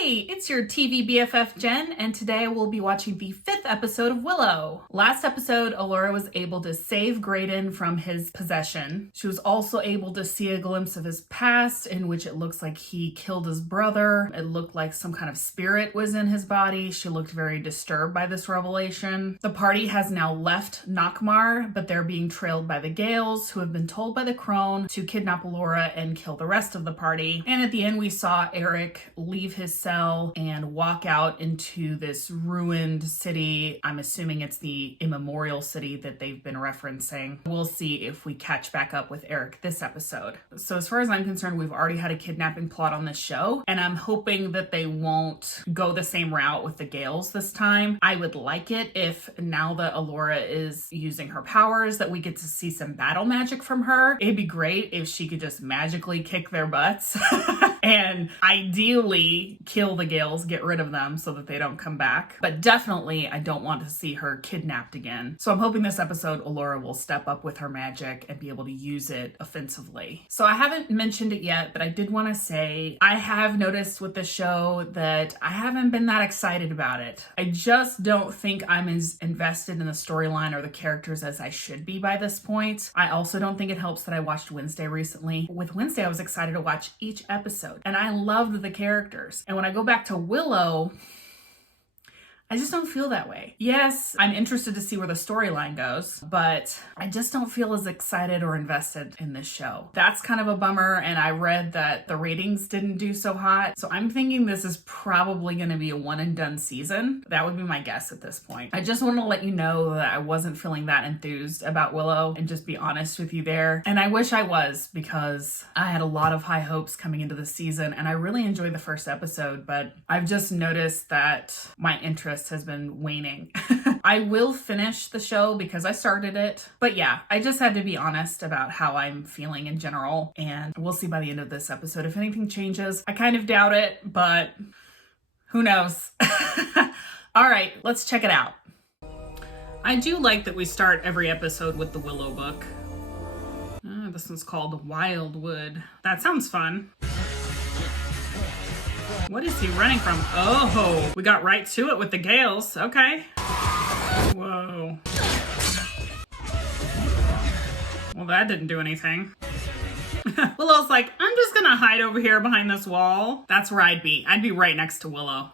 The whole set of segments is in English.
Hey, it's your TV BFF Jen, and today we'll be watching the 5th episode of Willow. Last episode, Allura was able to save Graydon from his possession. She was also able to see a glimpse of his past, in which it looks like he killed his brother. It looked like some kind of spirit was in his body. She looked very disturbed by this revelation. The party has now left Nockmaar, but they're being trailed by the Gales, who have been told by the Crone to kidnap Allura and kill the rest of the party. And at the end, we saw Eric leave his cell and walk out into this ruined city. I'm assuming it's the immemorial city that they've been referencing. We'll see if we catch back up with Eric this episode. So as far as I'm concerned, we've already had a kidnapping plot on this show, and I'm hoping that they won't go the same route with the Gales this time. I would like it if, now that Allura is using her powers, that we get to see some battle magic from her. It'd be great if she could just magically kick their butts and ideally kill the Gales, get rid of them so that they don't come back. But definitely, I don't want to see her kidnapped again. So I'm hoping this episode, Allura will step up with her magic and be able to use it offensively. So I haven't mentioned it yet, but I did want to say I have noticed with the show that I haven't been that excited about it. I just don't think I'm as invested in the storyline or the characters as I should be by this point. I also don't think it helps that I watched Wednesday recently. With Wednesday, I was excited to watch each episode, and I loved the characters. And when I go back to Willow, I just don't feel that way. Yes, I'm interested to see where the storyline goes, but I just don't feel as excited or invested in this show. That's kind of a bummer, and I read that the ratings didn't do so hot, so I'm thinking this is probably going to be a one and done season. That would be my guess at this point. I just want to let you know that I wasn't feeling that enthused about Willow and just be honest with you there. And I wish I was, because I had a lot of high hopes coming into the season, and I really enjoyed the first episode, but I've just noticed that my interest has been waning. I will finish the show because I started it. But yeah, I just had to be honest about how I'm feeling in general. And we'll see by the end of this episode if anything changes. I kind of doubt it, but who knows? All right, let's check it out. I do like that we start every episode with the Willow book. This one's called Wildwood. That sounds fun. What is he running from? Oh, we got right to it with the Gales. Okay. Whoa. Well, that didn't do anything. Willow's like, I'm just gonna hide over here behind this wall. That's where I'd be. I'd be right next to Willow.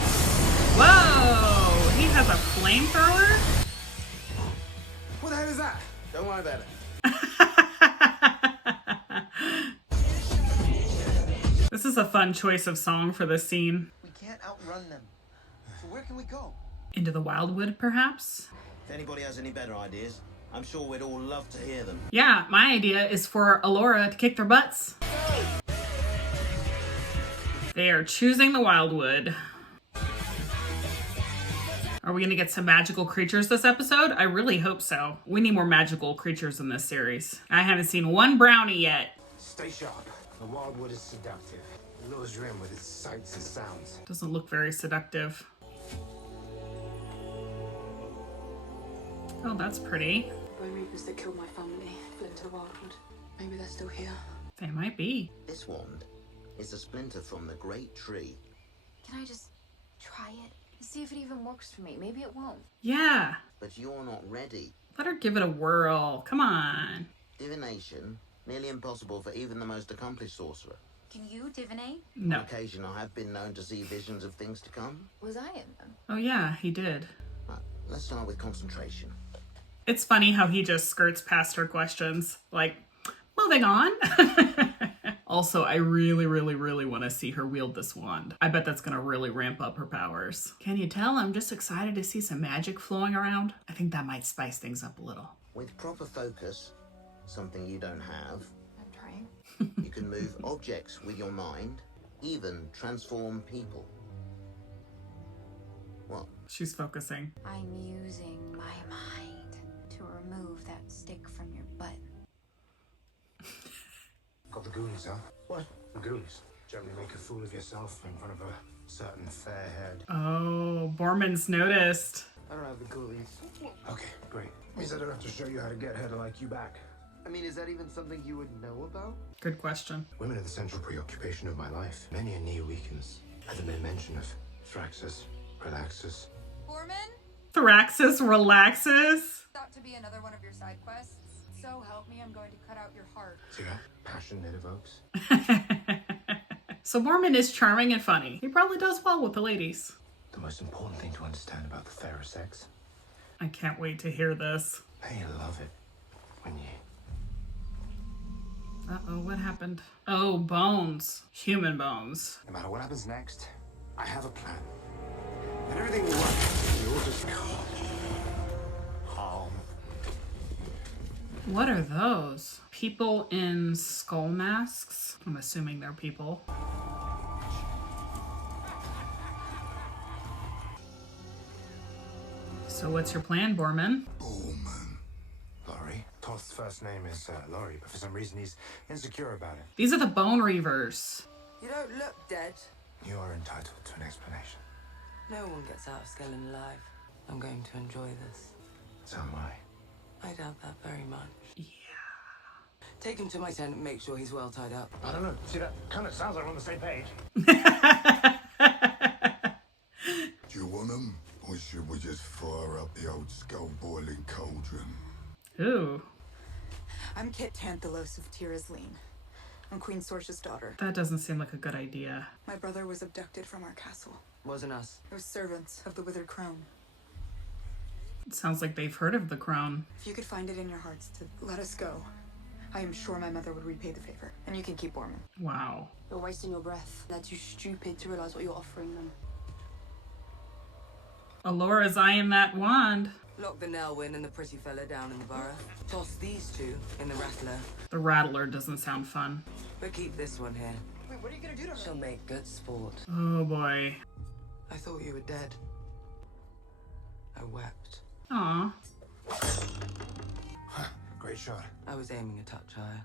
Whoa, he has a flamethrower? What the hell is that? Don't worry about it. This is a fun choice of song for this scene. We can't outrun them. So where can we go? Into the Wildwood, perhaps? If anybody has any better ideas, I'm sure we'd all love to hear them. Yeah, my idea is for Allura to kick their butts. They are choosing the Wildwood. Are we going to get some magical creatures this episode? I really hope so. We need more magical creatures in this series. I haven't seen one brownie yet. Stay sharp. The Wildwood is seductive. It lures you in with its sights and sounds. Doesn't look very seductive. Oh, that's pretty. Bone Reavers that killed my family fled to Wildwood. Maybe they're still here. They might be. This wand is a splinter from the great tree. Can I just try it? See if it even works for me. Maybe it won't. Yeah. But you're not ready. Let her give it a whirl. Come on. Divination, nearly impossible for even the most accomplished sorcerer. Can you divinate? No. On occasion, I have been known to see visions of things to come. Was I in them? Oh yeah, he did. But let's start with concentration. It's funny how he just skirts past her questions. Like, moving on. Also, I really want to see her wield this wand. I bet that's going to really ramp up her powers. Can you tell I'm just excited to see some magic flowing around? I think that might spice things up a little. With proper focus, something you don't have, I'm trying. you can move objects with your mind, even transform people. What? She's focusing. I'm using my mind to remove that stick from your butt. Got the goonies, huh? What? The goonies. Generally make a fool of yourself in front of a certain fair-haired. Oh, Borman's noticed. I don't have the ghoulies. Okay, great. Means I don't have to show you how to get her to like you back. I mean, is that even something you would know about? Good question. Women are the central preoccupation of my life. Many a knee weakens. At the mere mention of Thraxus, Relaxus. Foreman? Thraxus relaxes. Thought to be another one of your side quests. So help me, I'm going to cut out your heart. See that passion it evokes? So Mormon is charming and funny. He probably does well with the ladies. The most important thing to understand about the fairer sex, I can't wait to hear this. they love it when you... Uh-oh, what happened? Oh, bones. Human bones. No matter what happens next, I have a plan. And everything will work. You'll just calm. What are those? People in skull masks? I'm assuming they're people. So what's your plan, Borman? Laurie. Toth's first name is Laurie, but for some reason he's insecure about it. These are the Bone Reavers. You don't look dead. You are entitled to an explanation. No one gets out of Skellen alive. I'm going to enjoy this. So am I. I doubt that very much. Yeah. Take him to my tent and make sure he's well tied up. I don't know. See, that kind of sounds like we're on the same page. Do you want them? Or should we just fire up the old skull-boiling cauldron? Ooh, I'm Kit Tanthalos of Tirazleen. I'm Queen Sorcia's daughter. that doesn't seem like a good idea. My brother was abducted from our castle. Wasn't us. It was servants of the Withered Crone. It sounds like they've heard of the crown. If you could find it in your hearts to let us go, I am sure my mother would repay the favor. And you can keep Borman. Wow. You're wasting your breath. They're too stupid to realize what you're offering them. Alora's eyeing that wand. Lock the Nelwyn and the pretty fella down in the burrow. Toss these two in the Rattler. The Rattler doesn't sound fun. But keep this one here. Wait, what are you gonna do to her? She'll make good sport. Oh boy. I thought you were dead. I wept. Aw. Great shot. I was aiming a touch higher.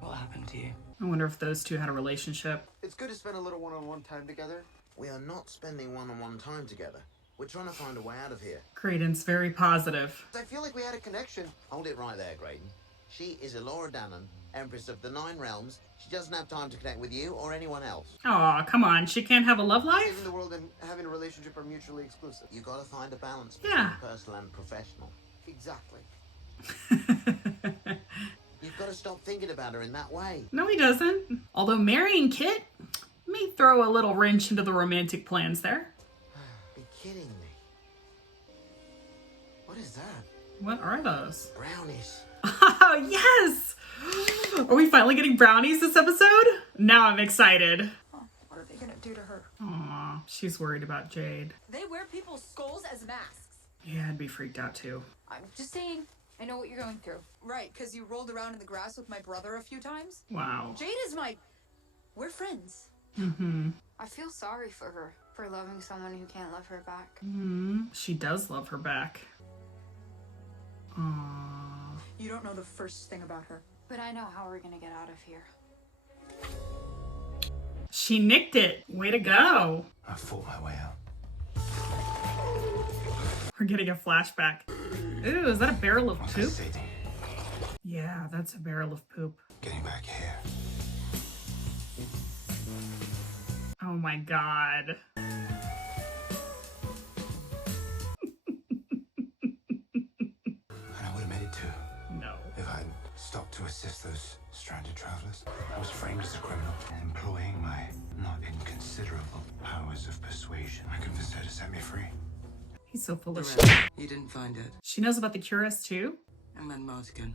What happened to you? I wonder if those two had a relationship. It's good to spend a little one-on-one time together. We are not spending one-on-one time together. We're trying to find a way out of here. Graydon's very positive. I feel like we had a connection. Hold it right there, Graydon. She is Elora Danan, Empress of the Nine Realms. She doesn't have time to connect with you or anyone else. Aw, come on. She can't have a love Saving life? the world and having a relationship are mutually exclusive. You gotta find a balance between Yeah. personal and professional. Exactly. You've got to stop thinking about her in that way. No, he doesn't. Although marrying Kit may throw a little wrench into the romantic plans there. Be kidding me. What is that? What are those? Brownies. Oh, yes! Are we finally getting brownies this episode? Now I'm excited. Oh, what are they gonna do to her? Aw, she's worried about Jade. They wear people's skulls as masks. Yeah, I'd be freaked out too. I'm just saying, I know what you're going through. Right, because you rolled around in the grass with my brother a few times? Wow. Jade is my... We're friends. Mm-hmm. I feel sorry for her, for loving someone who can't love her back. Mm-hmm. She does love her back. Aww. You don't know the first thing about her. But I know how we're gonna get out of here. She nicked it. Way to go. I fought my way out. We're getting a flashback. Ooh, is that a barrel of What poop? is Sadie? Yeah, that's a barrel of poop. Getting back here. Oh my god. And I would have made it too, No. if I'd stopped to assist those stranded travelers. I was framed as a criminal, employing my not inconsiderable powers of persuasion. I convinced her to set me free. He's so full The of shit. rest. You didn't find it. She knows about the Cuirass too? And then Martigan.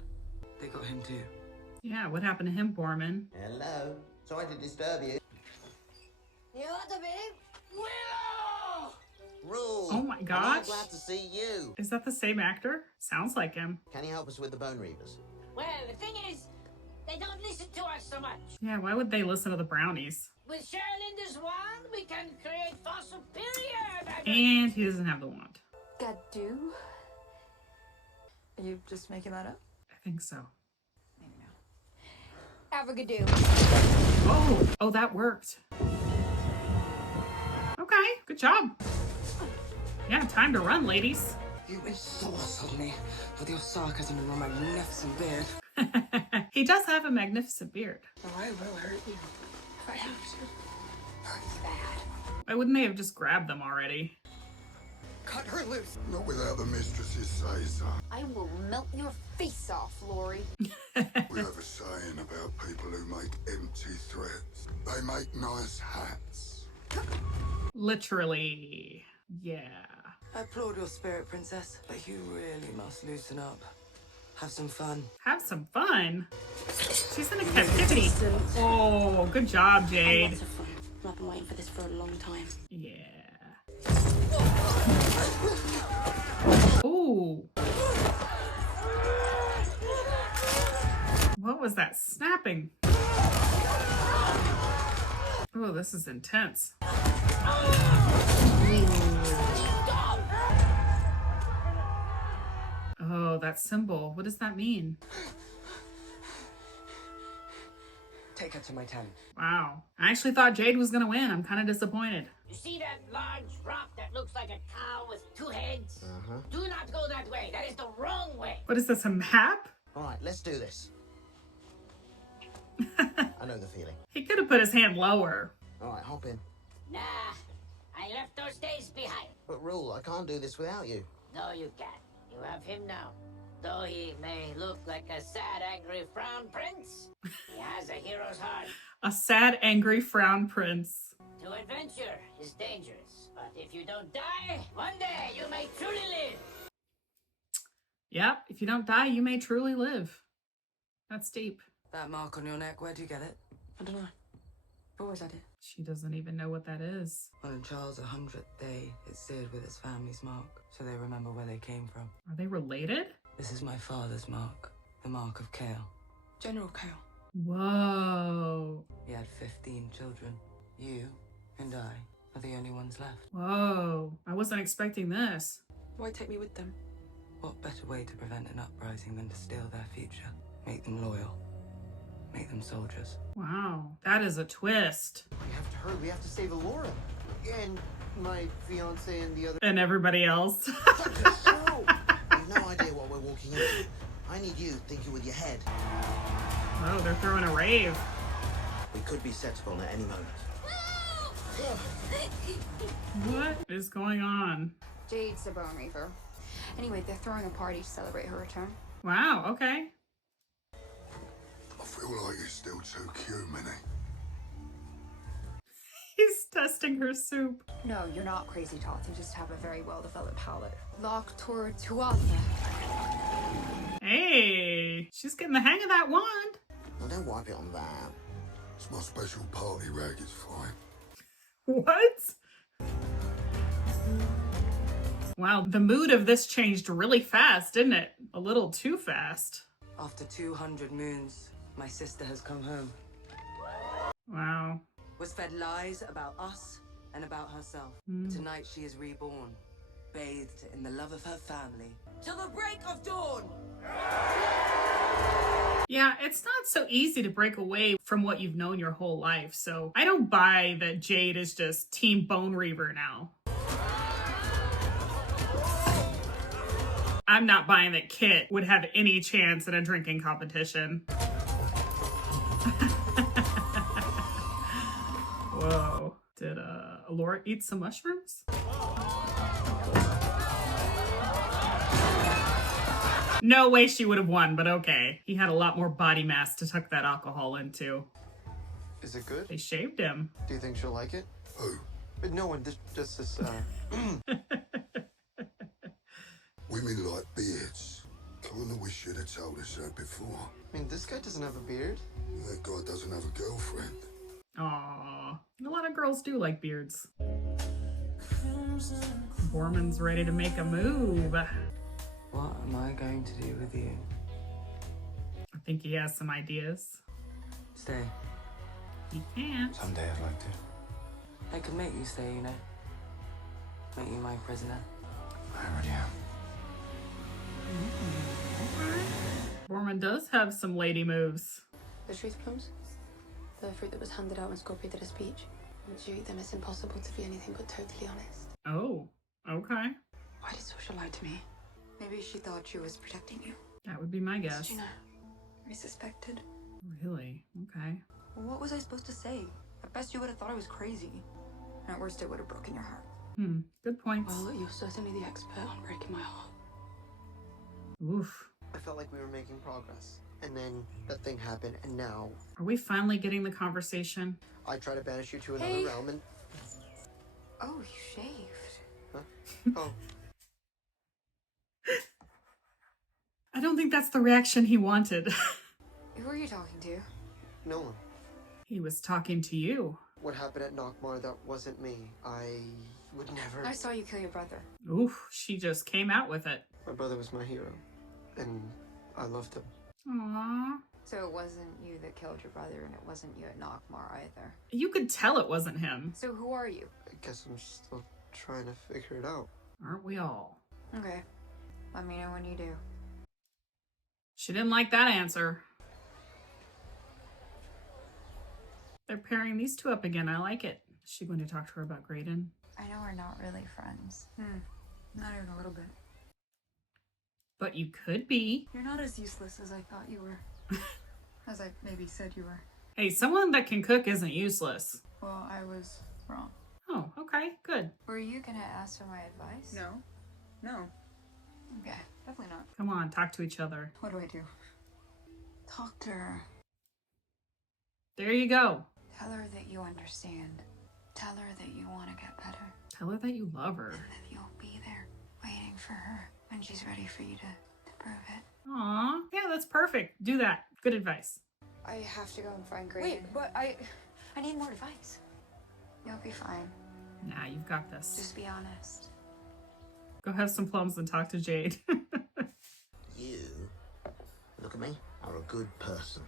They got him too. Yeah, what happened to him, Borman? Hello. Sorry to disturb you. You want to be? Rule. Oh my I'm gosh. glad to see you. Is that the same actor? Sounds like him. Can you help us with the Bone Reavers? Well, the thing is, they don't listen to us so much. Yeah, why would they listen to the Brownies? With Sherilynder's wand, we can create far superior. And he doesn't have the wand. Gadu? Are you just making that up? I think so. Maybe not. Avagadoo. Oh, that worked. Okay, good job. Yeah, time to run, ladies. You insulted me with your sarcasm and your magnificent beard. He does have a magnificent beard. Oh, I will hurt you if I have to. Why wouldn't they have just grabbed them already? Cut her loose. Not without the mistress's say so. I will melt your face off, Lori. We have a saying about people who make empty threats. They make nice hats. Literally. Yeah. I applaud your spirit, princess, but you really must loosen up. Have some fun. Have some fun. She's in a captivity. Oh, good job, Jade. Lots of fun. I've been waiting for this for a long time. Yeah. Ooh. What was that snapping? Oh, this is intense. Oh, that symbol. What does that mean? Take her to my tent. Wow. I actually thought Jade was gonna win. I'm kind of disappointed. You see that large rock that looks like a cow with two heads? Do not go that way. That is the wrong way. What is this, a map? All right, let's do this. I know the feeling. He could have put his hand lower. All right, hop in. Nah, I left those days behind. But Rule, I can't do this without you. No, you can't. You have him now. Though he may look like a sad, angry frown prince, he has a hero's heart. A sad, angry frown prince. To adventure is dangerous, but if you don't die, one day you may truly live. Yep, if you don't die, you may truly live. That's deep. That mark on your neck, where'd you get it? I don't know. I've always had it. She doesn't even know what that is. On Charles' 100th day, it's seared with his family's mark, so they remember where they came from. Are they related? This is my father's mark, the mark of Kale. General Kale. Whoa. He had 15 children. You and I are the only ones left. Whoa. I wasn't expecting this. Why take me with them? What better way to prevent an uprising than to steal their future? Make them loyal. Make them soldiers. Wow. That is a twist. We have to hurry. We have to save Alora. And my fiance and the other. And everybody else. I've no idea what we're walking into. I need you thinking with your head. Oh, they're throwing a rave. We could be set upon at any moment. What is going on? Jade's a Bone Reaver. Anyway, they're throwing a party to celebrate her return. Wow, okay. I feel like you're still too cute, Minnie. He's testing her soup. No, you're not crazy, Tot. You just have a very well-developed palate. Lock toward Tuatha. Hey, she's getting the hang of that wand. Well, don't wipe it on that. It's my special party rag, it's fine. What? Wow, the mood of this changed really fast, didn't it? A little too fast. After 200 moons, my sister has come home. Wow. Was fed lies about us and about herself. Tonight she is reborn, bathed in the love of her family, till the break of dawn! Yeah, it's not so easy to break away from what you've known your whole life, so I don't buy that Jade is just Team Bone Reaver now. I'm not buying that Kit would have any chance in a drinking competition. Whoa. Did Alora eat some mushrooms? No way she would have won, but okay. He had a lot more body mass to tuck that alcohol into. Is it good? They shaved him. Do you think she'll like it? Who? No one. Just this. Women like beards. Kinda wish you'd have told us that before. I mean, this guy doesn't have a beard. That guy doesn't have a girlfriend. Aww. A lot of girls do like beards. Borman's ready to make a move. What am I going to do with you? I think he has some ideas. Stay. He can't. Someday I'd like to. I could make you stay, you know. Make you my prisoner. I already am. Borman does have some lady moves. The truth plums? The fruit that was handed out when Scorpio did a speech. Once you eat them, it's impossible to be anything but totally honest. Oh, okay. Why did Sasha lie to me? Maybe she thought she was protecting you. That would be my guess. Did you know? I suspected. Really? Okay. Well, what was I supposed to say? At best, you would have thought I was crazy. At worst, it would have broken your heart. Good points. Well, you're certainly the expert on breaking my heart. Oof. I felt like we were making progress. And then that thing happened, and now Are we finally getting the conversation? I try to banish you to another realm and... Oh, you shaved. Huh? Oh. I don't think that's the reaction he wanted. Who are you talking to? No one. He was talking to you. What happened at Nockmar, that wasn't me. I would never... I saw you kill your brother. Oof, she just came out with it. My brother was my hero. And I loved him. Aww. So it wasn't you that killed your brother, and it wasn't you at Nockmar either. You could tell it wasn't him. So who are you? I guess I'm still trying to figure it out. Aren't we all? Okay. Let me know when you do. She didn't like that answer. They're pairing these two up again. I like it. Is she going to talk to her about Graydon? I know we're not really friends. Not even a little bit. But you could be. You're not as useless as I thought you were. As I maybe said you were. Hey, someone that can cook isn't useless. Well, I was wrong. Oh, okay, good. Were you gonna ask for my advice? No. Okay. Definitely not. Come on, talk to each other. What do I do? Talk to her. There you go. Tell her that you understand. Tell her that you want to get better. Tell her that you love her. And that you'll be there waiting for her when she's ready for you to prove it. Aw, yeah, that's perfect. Do that. Good advice. I have to go and find Graydon. Wait, but I need more advice. You'll be fine. Nah, you've got this. Just be honest. Go have some plums and talk to Jade. You, look at me, are a good person.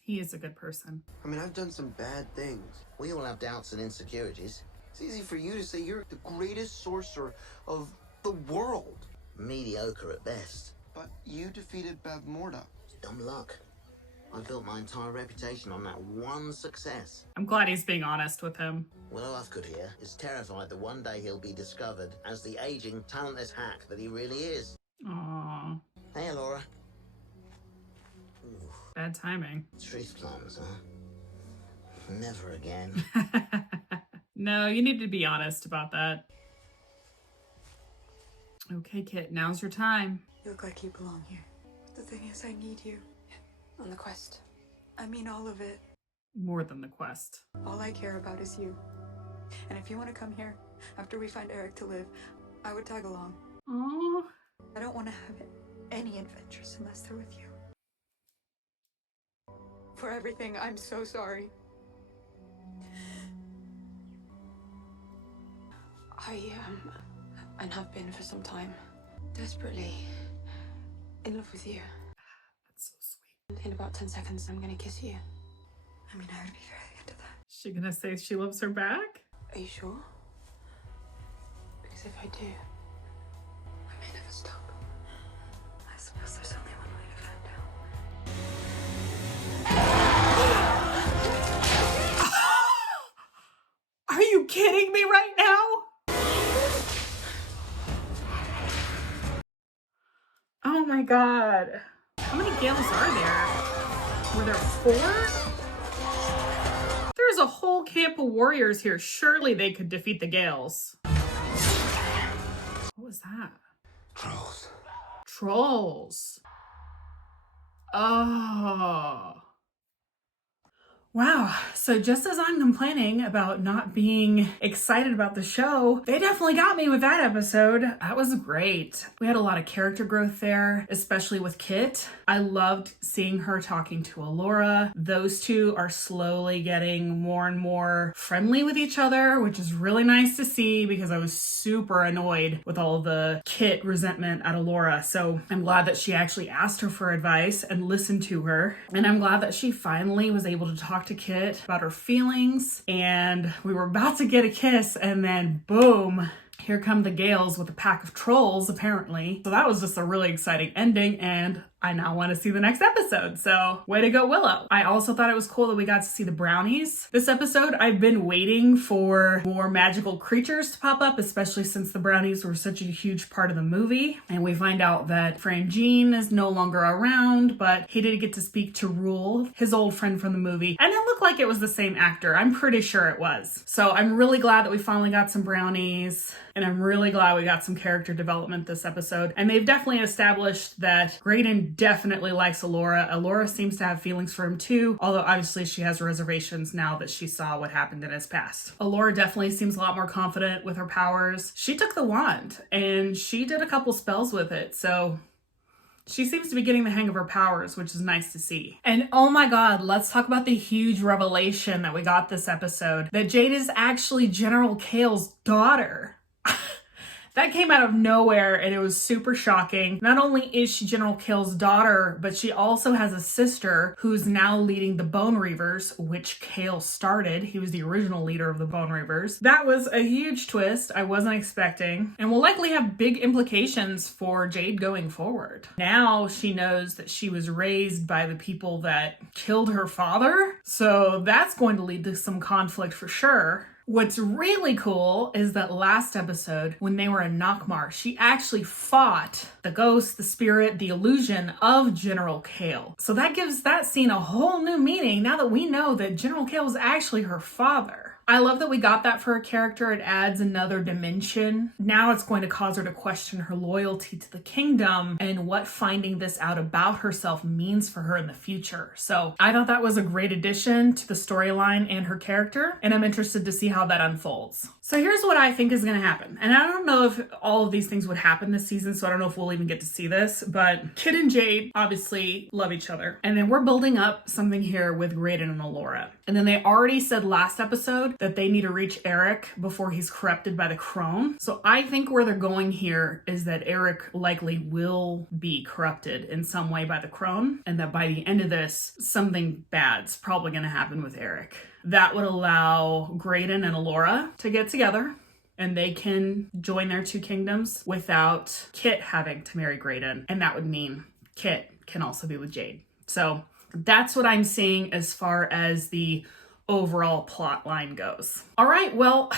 He is a good person. I mean, I've done some bad things. We all have doubts and insecurities. It's easy for you to say you're the greatest sorcerer of the world. Mediocre at best. But you defeated Bavmorda. It's dumb luck. I built my entire reputation on that one success. I'm glad he's being honest with him. Willow 1x5 here is terrified that one day he'll be discovered as the aging, talentless hack that he really is. Aww. Hey, Laura. Bad timing. Truth plums, huh? Never again. No, you need to be honest about that. Okay, Kit, now's your time. You look like you belong here. The thing is, I need you. On the quest. I mean all of it. More than the quest. All I care about is you. And if you want to come here, after we find Eric to live, I would tag along. Aww. I don't want to have any adventures unless they're with you. For everything, I'm so sorry. I and have been for some time, desperately in love with you. That's so sweet. In about 10 seconds, I'm gonna kiss you. I mean, I would be very into that. Is she gonna say she loves her back? Are you sure? Because if I do, I may never stop. I suppose there's only one way to find out. Are you kidding me right now? Oh my god. How many gales are there? Were there 4? There's a whole camp of warriors here. Surely they could defeat the Gales. What was that? Trolls. Trolls. Oh. Wow, so just as I'm complaining about not being excited about the show, they definitely got me with that episode. That was great. We had a lot of character growth there, especially with Kit. I loved seeing her talking to Alora. Those two are slowly getting more and more friendly with each other, which is really nice to see because I was super annoyed with all the Kit resentment at Alora. So I'm glad that she actually asked her for advice and listened to her. And I'm glad that she finally was able to talk to Kit about her feelings, and we were about to get a kiss, and then boom, here come the Gales with a pack of trolls, apparently. So that was just a really exciting ending, and I now want to see the next episode. So way to go, Willow. I also thought it was cool that we got to see the Brownies this episode. I've been waiting for more magical creatures to pop up, especially since the Brownies were such a huge part of the movie. And we find out that Frangine is no longer around, but he did get to speak to Rule, his old friend from the movie. And it looked like it was the same actor. I'm pretty sure it was. So I'm really glad that we finally got some Brownies. And I'm really glad we got some character development this episode. And they've definitely established that Graydon definitely likes Allura. Allura seems to have feelings for him too, although obviously she has reservations now that she saw what happened in his past. Allura definitely seems a lot more confident with her powers. She took the wand and she did a couple spells with it, so she seems to be getting the hang of her powers, which is nice to see. And oh my god, let's talk about the huge revelation that we got this episode, that Jade is actually General Kale's daughter. That came out of nowhere and it was super shocking. Not only is she General Kale's daughter, but she also has a sister who's now leading the Bone Reavers, which Kale started. He was the original leader of the Bone Reavers. That was a huge twist I wasn't expecting and will likely have big implications for Jade going forward. Now she knows that she was raised by the people that killed her father, so that's going to lead to some conflict for sure. What's really cool is that last episode, when they were in Nockmaar, she actually fought the ghost, the spirit, the illusion of General Kale. So that gives that scene a whole new meaning now that we know that General Kale is actually her father. I love that we got that for her character. It adds another dimension. Now it's going to cause her to question her loyalty to the kingdom and what finding this out about herself means for her in the future. So I thought that was a great addition to the storyline and her character, and I'm interested to see how that unfolds. So here's what I think is going to happen. And I don't know if all of these things would happen this season, so I don't know if we'll even get to see this, but Kit and Jade obviously love each other. And then we're building up something here with Graydon and Allura. And then they already said last episode that they need to reach Eric before he's corrupted by the crone. So I think where they're going here is that Eric likely will be corrupted in some way by the crone, and that by the end of this, something bad's probably going to happen with Eric. That would allow Graydon and Allura to get together, and they can join their two kingdoms without Kit having to marry Graydon. And that would mean Kit can also be with Jade. So that's what I'm seeing as far as the overall plot line goes. All right, well,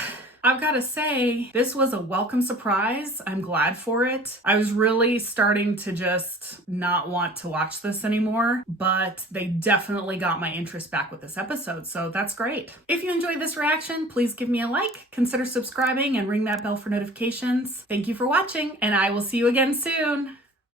I've got to say, this was a welcome surprise. I'm glad for it. I was really starting to just not want to watch this anymore, but they definitely got my interest back with this episode, so that's great. If you enjoyed this reaction, please give me a like, consider subscribing, and ring that bell for notifications. Thank you for watching, and I will see you again soon.